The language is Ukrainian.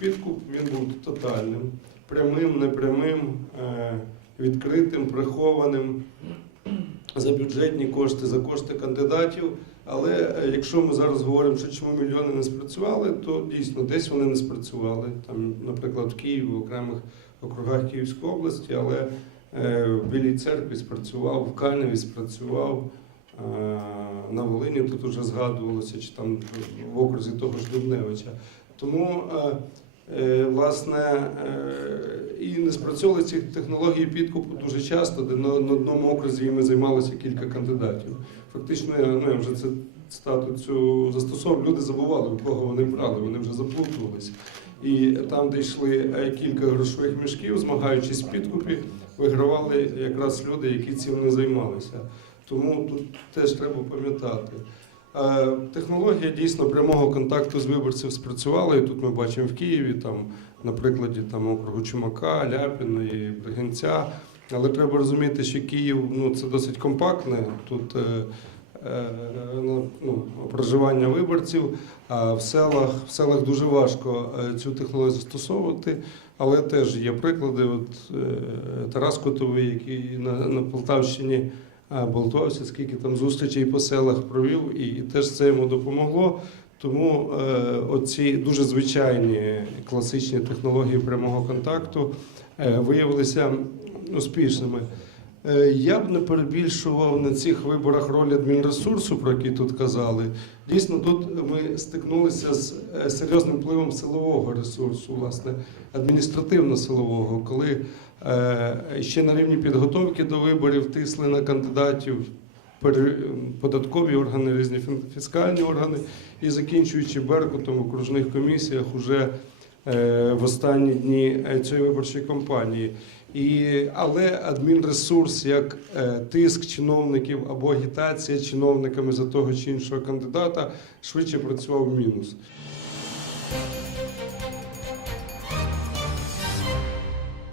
Підкуп він був тотальним, прямим, непрямим, е, відкритим, прихованим за бюджетні кошти, за кошти кандидатів. Але е, якщо ми зараз говоримо, що чому мільйони не спрацювали, то дійсно десь вони не спрацювали. Там, наприклад, в Києві, в окремих округах Київської області, але е, в Білій церкві спрацював, в Каневі спрацював. Е, На Волині тут вже згадувалося, чи там в окрузі того ж Дубневича. Тому, е, е, власне, і не спрацьовували ці технології підкупу дуже часто, де на, одному окрузі іми займалося кілька кандидатів. Фактично, ну, я вже це стату цю застосовував, люди забували, у кого вони брали, вони вже заплутувалися. І там, де йшли кілька грошових мішків, змагаючись в підкупі, вигравали якраз люди, які цим не займалися. Тому тут теж треба пам'ятати. Е, Технологія дійсно прямого контакту з виборцем спрацювала, і тут ми бачимо в Києві, там, на прикладі там, округу Чумака, Ляпіної, Бригинця. Але треба розуміти, що Київ ну, це досить компактне. Тут е, е, ну, ну, проживання виборців, а в селах, в селах дуже важко е, цю технологію застосовувати. Але теж є приклади. От, е, Тарас Котовий, який на, на Полтавщині болтувався, скільки там зустрічей по селах провів, і теж це йому допомогло. Тому е, оці дуже звичайні класичні технології прямого контакту е, виявилися успішними. Е, Я б не перебільшував на цих виборах роль адмінресурсу, про який тут казали. Дійсно, тут ми стикнулися з е, серйозним впливом силового ресурсу, власне, адміністративно-силового, коли е, ще на рівні підготовки до виборів тисли на кандидатів податкові органи, різні фіскальні органи, і закінчуючи Беркутом в окружних комісіях уже в останні дні е, цієї виборчої кампанії. І, але адмінресурс як е, тиск чиновників або агітація чиновниками за того чи іншого кандидата швидше працював в мінус.